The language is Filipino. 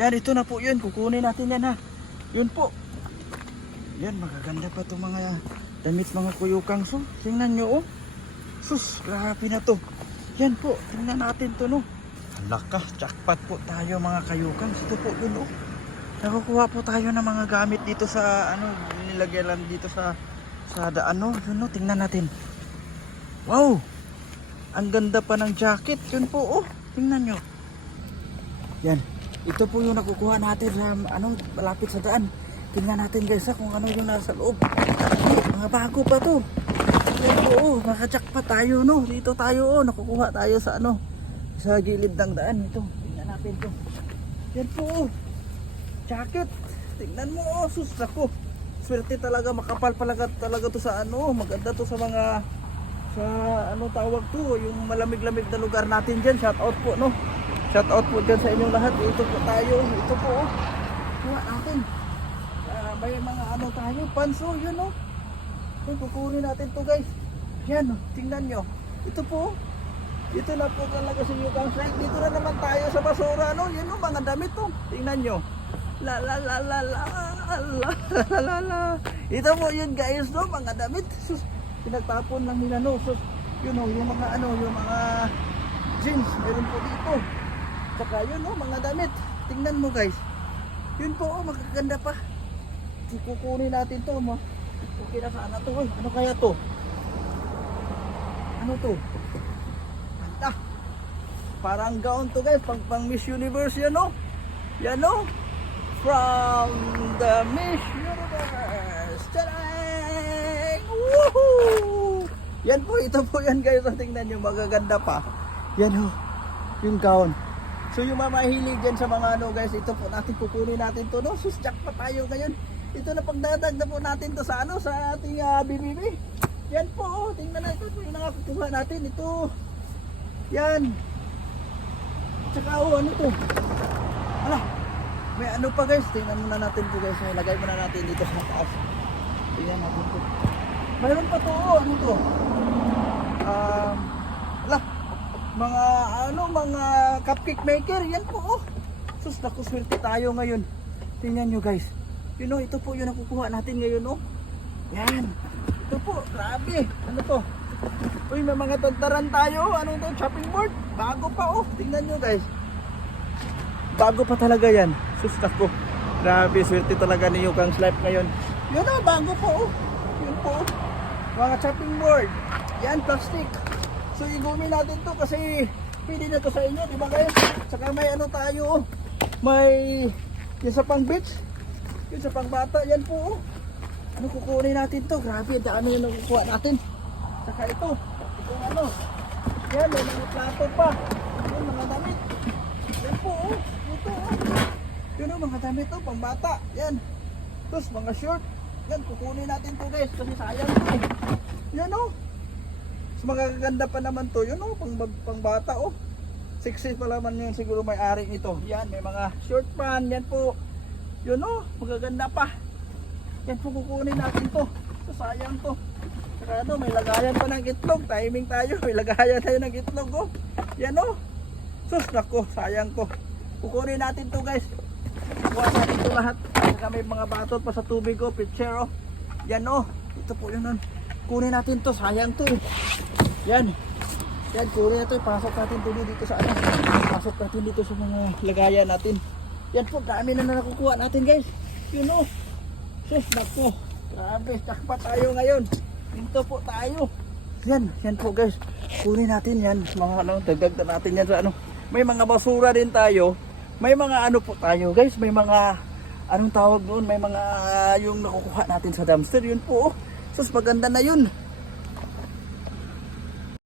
Yan, ito na po yun. Kukunin natin yan ha. Yun po. Yan, magaganda pa to mga damit mga kuyukang. So, tingnan nyo oh. Sus, grabe na to. Yan po, tingnan natin to no. Alaka, jackpot po tayo mga kayukang. Ito po yun oh. Nakukuha po tayo ng mga gamit dito sa ano, nilagyan lang dito sa daan no. Yun no, tingnan natin. Wow! Ang ganda pa ng jacket. Yun po oh. Tingnan nyo. Yan. Ito po yung nakukuha natin sa ano, malapit sa daan. Tingnan natin guys ha, kung ano yung nasa loob. Mga bago pa to. Yan po oh. Makajackpot tayo no. Dito tayo oh. Nakukuha tayo sa ano, sa gilid ng daan. Ito. Tingnan natin to. Yan po oh. Jacket. Tingnan mo oh. Sus ako. Swerte talaga. Makapal talaga to sa ano. Maganda to sa mga sa ano tawag to, yung malamig-lamig na lugar natin dyan. Shout out po no. Shout out po dyan sa inyong lahat. Ito po tayo. Ito po oh. Kuha natin. May mga ano tayo. Panso yun oh. Ito, kukunin natin to guys. Yan oh. Tingnan nyo. Ito po. Dito na po talaga sa Yukang Slide. Dito na naman tayo sa basura no. Yan oh, mga damit oh. Tingnan nyo. La la la la la la la la la. Ito po yun guys no. Mga damit. Sus. Pinagtapon lang nila no. So, yun o, yung mga ano, yung mga jeans, meron po dito. Saka yun o, mga damit. Tingnan mo guys. Yun po o, magaganda pa. Kukunin natin to mo. Okay na sana to. Oy, ano kaya to? Ano to? Kanta. Parang gown to guys, pang Miss Universe yan o. Yan o. From the Miss Universe. Tadang! Woohoo! Yan po, ito po yan guys. Tingnan nyo, magaganda pa. Yan o, yung gown. So yung mamahilig dyan sa mga ano guys, ito po natin, kukunin natin to no. Susjak pa tayo ngayon. Ito na pagdadag na po natin to sa ano, sa ating BBB. Yan po, oh, tingnan natin ito yung nakakuha natin. Ito, yan. Tsaka oh, ano to? Ala, may ano pa guys, tingnan muna natin po guys. Lagay muna natin dito sa taas. Tingnan natin po. Mayroon pa to, oh, ano to? Ala, mga ano, mga cupcake maker. Yan po, oh. Sus, naku, swerte tayo ngayon. Tingnan nyo guys. You know, ito po yung nakukuha natin ngayon, oh. Yan. Ito po, grabe. Ano to? Uy, may mga tantaran tayo. Anong to? Chopping board. Bago pa, oh. Tingnan nyo guys. Bago pa talaga yan. Sus, naku. Grabe, swerte talaga ni Yukang's Life ngayon. Yun, oh, bago pa, oh. Yun po, oh. Mga chopping board. Yan, plastic. So igumi natin to kasi pwede na to sa inyo, di ba guys? Saka may ano tayo, oh. May yung sa pang beach, yung sa pang bata, yan po, oh. Ano kukunin natin to? Grabe, dami yung nakukuha natin. Saka ito ano, yan, may mga plato pa. Yan, mga damit. Yan po, oh. Ito, oh. Yun, oh, mga damit to, pang bata. Yan. Tapos mga short. Yan, kukunin natin to guys kasi sayang to. Yan, oh. So, magaganda pa naman to. Yun oh, pang bata oh. Sexy pa naman yun siguro may-ari nito. Yan, may mga short pan. Yan po. Yun oh, magaganda pa. Yan po, kukunin natin to. So, sayang to. Saka ano, may lagayan pa ng itlog. Timing tayo. May lagayan tayo ng itlog oh. Yan oh. Sus, nako, sayang to. Kukunin natin to guys. Kuha natin to lahat. Saka may mga batot pa sa tubig oh. Pitcher oh. Yan oh. Ito po yun oh. Kunin natin to, sayang to. Yan. Yan, kunin natin. Pasok natin dito sa ano. Pasok natin dito sa mga lagayan natin. Yan po, dami na nakukuha natin guys. Yun o. Sus, nako. Grabe, takpa tayo ngayon. Dito po tayo. Yan, yan po guys. Kunin natin yan. Mga ano, dagdag natin yan sa ano. May mga basura din tayo. May mga ano po tayo guys. May mga, anong tawag doon? May mga yung nakukuha natin sa dumpster. Yun po oh. Sus, maganda na yun.